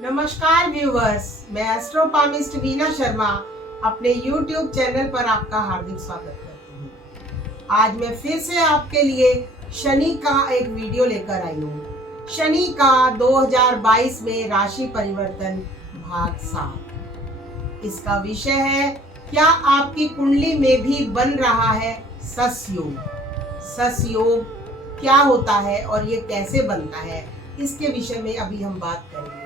नमस्कार व्यूवर्स, मैं एस्ट्रोपामिस्ट वीना शर्मा अपने YouTube चैनल पर आपका हार्दिक स्वागत करती हूँ। आज मैं फिर से आपके लिए शनि का एक वीडियो लेकर आई हूँ। शनि का 2022 में राशि परिवर्तन भाग 7। इसका विषय है, क्या आपकी कुंडली में भी बन रहा है सस योग। सस योग क्या होता है और ये कैसे बनता है, इसके विषय में अभी हम बात करेंगे।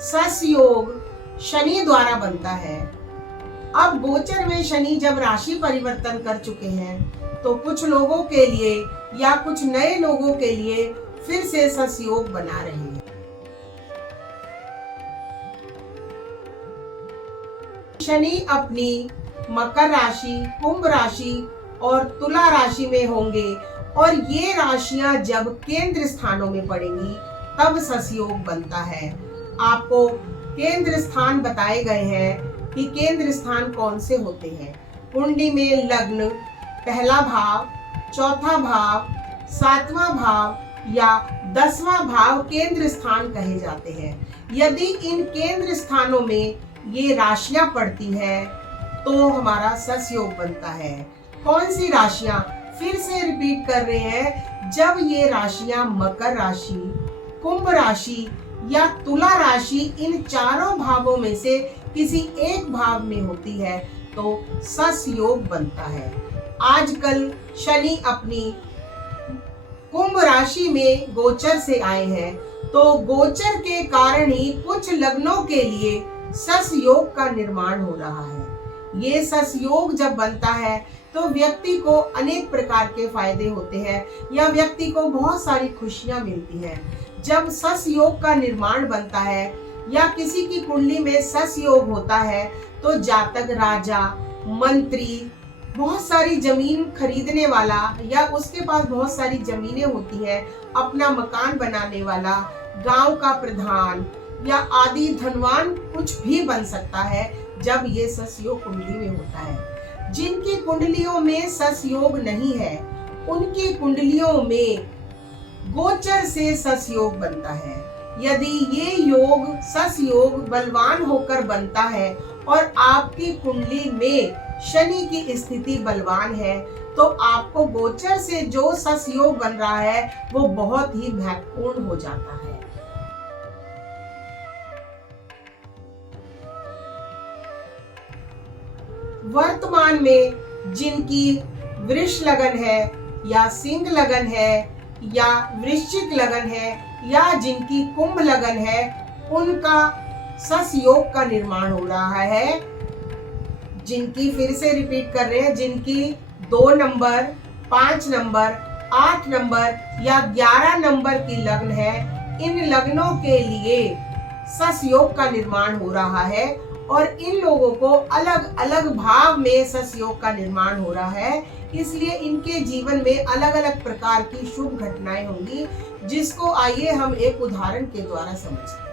सस योग शनि द्वारा बनता है। अब गोचर में शनि जब राशि परिवर्तन कर चुके हैं तो कुछ लोगों के लिए या कुछ नए लोगों के लिए फिर से सस योग बना रहे हैं। शनि अपनी मकर राशि, कुंभ राशि और तुला राशि में होंगे और ये राशियां जब केंद्र स्थानों में पड़ेंगी तब सस योग बनता है। आपको केंद्र स्थान बताए गए हैं कि केंद्र स्थान कौन से होते हैं। कुंडली में लग्न, पहला भाव, चौथा भाव, सातवां भाव या 10वां भाव केंद्र स्थान कहे जाते हैं। यदि इन केंद्र स्थानों में ये राशियां पड़ती हैं तो हमारा सस योग बनता है। कौन सी राशियां, फिर से रिपीट कर रहे हैं, जब ये राशियां मकर राशि, कुंभ राशि या तुला राशि इन चारों भावों में से किसी एक भाव में होती है तो सस योग बनता है। आजकल शनि अपनी कुंभ राशि में गोचर से आए हैं तो गोचर के कारण ही कुछ लग्नों के लिए सस योग का निर्माण हो रहा है। ये सस योग जब बनता है तो व्यक्ति को अनेक प्रकार के फायदे होते हैं या व्यक्ति को बहुत सारी खुशियां मिलती हैं। जब सस योग का निर्माण बनता है या किसी की कुंडली में सस योग होता है तो जातक राजा, मंत्री, बहुत सारी जमीन खरीदने वाला या उसके पास बहुत सारी जमीनें होती हैं, अपना मकान बनाने वाला, गांव का प्रधान या आदि धनवान कुछ भी बन सकता है जब ये सस योग कुंडली में होता है। जिनकी कुंडलियों में सस योग नहीं है उनकी कुंडलियों में गोचर से सस योग बनता है। यदि ये योग सस योग बलवान होकर बनता है और आपकी कुंडली में शनि की स्थिति बलवान है तो आपको गोचर से जो सस योग बन रहा है वो बहुत ही महत्वपूर्ण हो जाता है। वर्तमान में जिनकी वृष लगन है या सिंह लगन है या वृश्चिक लगन है या जिनकी कुंभ लगन है उनका सस योग का निर्माण हो रहा है। जिनकी, फिर से रिपीट कर रहे हैं, जिनकी 2 नंबर, 5 नंबर, 8 नंबर या 11 नंबर की लग्न है, इन लग्नों के लिए सस योग का निर्माण हो रहा है और इन लोगों को अलग अलग भाव में सस योग का निर्माण हो रहा है। इसलिए इनके जीवन में अलग अलग प्रकार की शुभ घटनाएं होंगी, जिसको आइए हम एक उदाहरण के द्वारा समझते हैं।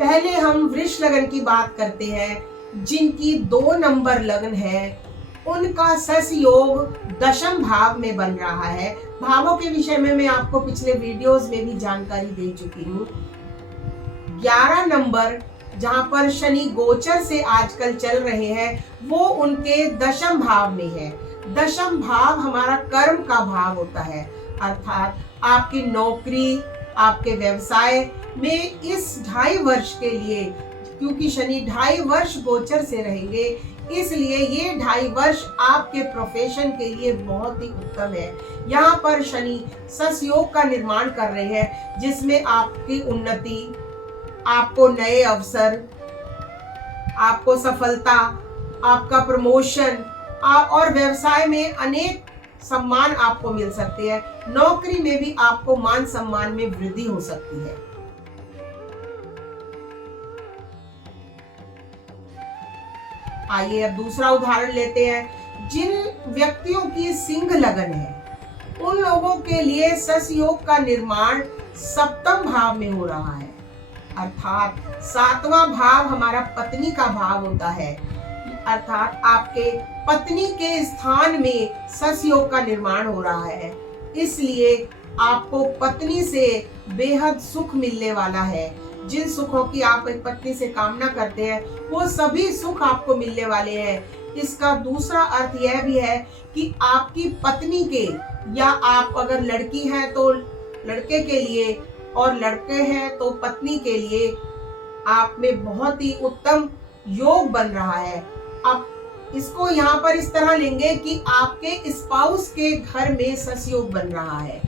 पहले हम वृष लगन की बात करते हैं। जिनकी 2 नंबर लगन है उनका सस योग 10वें भाव में बन रहा है। भावों के विषय में मैं आपको पिछले वीडियोस में भी जानकारी दे चुकी हूँ। 11 नंबर जहां पर शनि गोचर से आजकल चल रहे हैं वो उनके 10वें भाव में है। 10वां भाव हमारा कर्म का भाव होता है, अर्थात आपकी नौकरी, आपके व्यवसाय में इस 2.5 वर्ष के लिए, क्योंकि शनि 2.5 वर्ष गोचर से रहेंगे, इसलिए ये 2.5 वर्ष आपके प्रोफेशन के लिए बहुत ही उत्तम है। यहाँ पर शनि सस योग का निर्माण कर रहे हैं जिसमें आपकी उन्नति, आपको नए अवसर, आपको सफलता, आपका प्रमोशन और व्यवसाय में अनेक सम्मान आपको मिल सकते हैं। नौकरी में भी आपको मान सम्मान में वृद्धि हो सकती है। आइए अब दूसरा उदाहरण लेते हैं। जिन व्यक्तियों की सिंह लगन है उन लोगों के लिए सस योग का निर्माण 7वें भाव में हो रहा है, अर्थात 7वां भाव हमारा पत्नी का भाव होता है, अर्थात आपके पत्नी के स्थान में सस योग का निर्माण हो रहा है। इसलिए आपको पत्नी से बेहद सुख मिलने वाला है। जिन सुखों की आप एक पत्नी से कामना करते हैं वो सभी सुख आपको मिलने वाले हैं। इसका दूसरा अर्थ यह भी है कि आपकी पत्नी के, या आप अगर लड़की हैं तो लड़के के लिए और लड़के हैं तो पत्नी के लिए आप में बहुत ही उत्तम योग बन रहा है। आप इसको यहाँ पर इस तरह लेंगे कि आपके स्पाउस के घर में सस योग बन रहा है,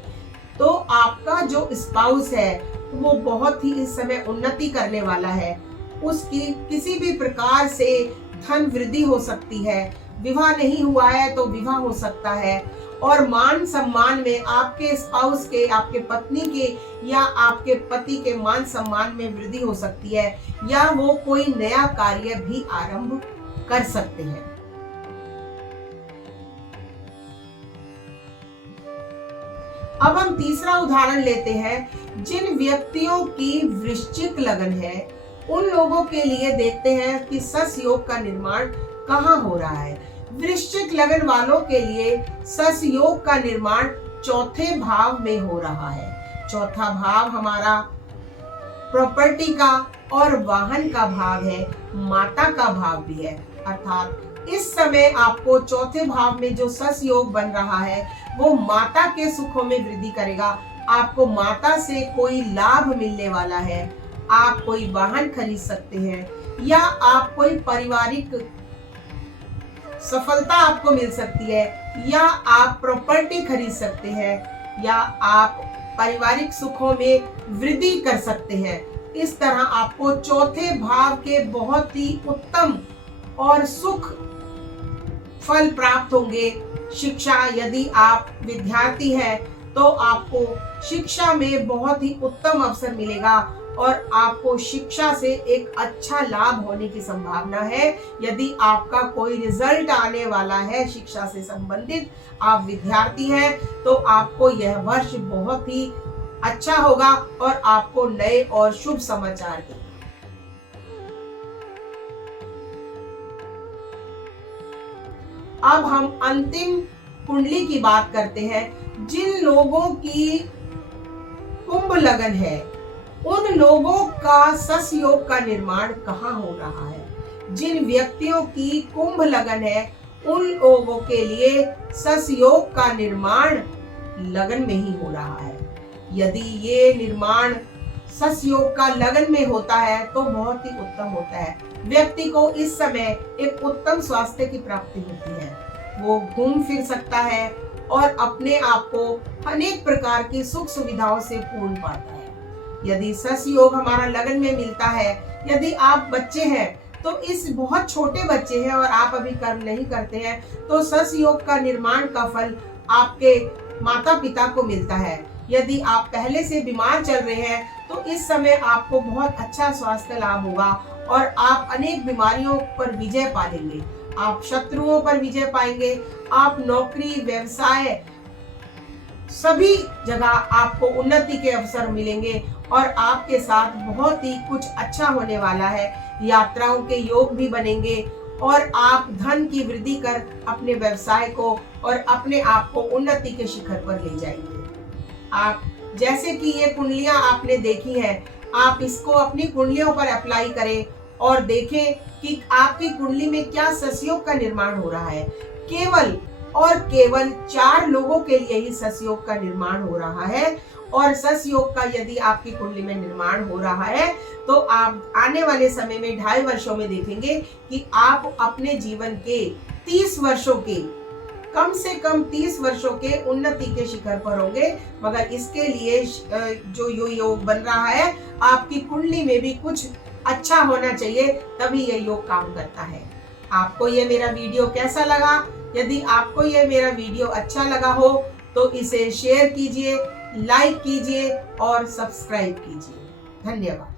तो आपका जो स्पाउस है वो बहुत ही इस समय उन्नति करने वाला है। उसकी किसी भी प्रकार से धन वृद्धि हो सकती है, विवाह नहीं हुआ है तो विवाह हो सकता है, और मान सम्मान में आपके स्पाउस के, आपके पत्नी के या आपके पति के मान सम्मान में वृद्धि हो सकती है, या वो कोई नया कार्य भी आरंभ कर सकते हैं। अब हम तीसरा उदाहरण लेते हैं। जिन व्यक्तियों की वृश्चिक लगन है उन लोगों के लिए देखते हैं कि सस योग का निर्माण कहाँ हो रहा है। वृश्चिक लगन वालों के लिए सस योग का निर्माण चौथे भाव में हो रहा है। चौथा भाव हमारा प्रॉपर्टी का और वाहन का भाव है, माता का भाव भी है। अर्थात इस समय आपको चौथे भाव में जो सस योग बन रहा है वो माता के सुखों में वृद्धि करेगा। आपको माता से कोई लाभ मिलने वाला है। आप कोई वाहन खरीद सकते हैं, या आप कोई पारिवारिक सफलता आपको मिल सकती है, या आप प्रॉपर्टी खरीद सकते हैं, या आप पारिवारिक सुखों में वृद्धि कर सकते हैं। इस तरह आपको चौथे भाव के बहुत ही उत्तम और सुख फल प्राप्त होंगे। शिक्षा, यदि आप विद्यार्थी हैं तो आपको शिक्षा में बहुत ही उत्तम अवसर मिलेगा और आपको शिक्षा से एक अच्छा लाभ होने की संभावना है। यदि आपका कोई रिजल्ट आने वाला है शिक्षा से संबंधित, आप विद्यार्थी हैं, तो आपको यह वर्ष बहुत ही अच्छा होगा और आपको नए और शुभ समाचार देगा। अब हम अंतिम कुंडली की बात करते हैं। जिन लोगों की कुंभ लगन है उन लोगों का सस योग का निर्माण कहाँ हो रहा है। जिन व्यक्तियों की कुंभ लगन है उन लोगों के लिए सस योग का निर्माण लगन में ही हो रहा है। यदि ये निर्माण सस योग का लगन में होता है तो बहुत ही उत्तम होता है। व्यक्ति को इस समय एक उत्तम स्वास्थ्य की प्राप्ति होती है। वो घूम फिर सकता है और अपने आप को अनेक प्रकार की सुख सुविधाओं से पूर्ण पाता है। यदि सस योग हमारा लगन में मिलता है, यदि आप बच्चे हैं तो इस बहुत छोटे बच्चे हैं और आप अभी कर्म नहीं करते हैं, तो सस योग का निर्माण का फल आपके माता पिता को मिलता है। यदि आप पहले से बीमार चल रहे हैं तो इस समय आपको बहुत अच्छा स्वास्थ्य लाभ होगा और आप अनेक बीमारियों पर विजय पा लेंगे। आप शत्रुओं पर विजय पाएंगे। आप नौकरी, व्यवसाय, सभी जगह आपको उन्नति के अवसर मिलेंगे और आपके साथ बहुत ही कुछ अच्छा होने वाला है। यात्राओं के योग भी बनेंगे और आप धन की वृद्धि कर अपने व्यवसाय को और अपने आप को उन्नति के शिखर पर ले जाएंगे। आप जैसे कि ये कुंडलियां आपने देखी हैं, आप इसको अपनी कुंडलियों पर अप्लाई करें और देखें कि आपकी कुंडली में क्या सस योग का निर्माण हो रहा है। केवल और केवल 4 लोगों के लिए ही सस योग का निर्माण हो रहा है, और सस योग का यदि आपकी कुंडली में निर्माण हो रहा है तो आप आने वाले समय में 2.5 वर्षों में देखेंगे कि आप अपने जीवन के 30 वर्षों के, कम से कम 30 वर्षों के उन्नति के शिखर पर होंगे। मगर इसके लिए जो योग बन रहा है, आपकी कुंडली में भी कुछ अच्छा होना चाहिए, तभी ये योग काम करता है। आपको ये मेरा वीडियो कैसा लगा? यदि आपको ये मेरा वीडियो अच्छा लगा हो तो इसे शेयर कीजिए, लाइक कीजिए और सब्सक्राइब कीजिए। धन्यवाद।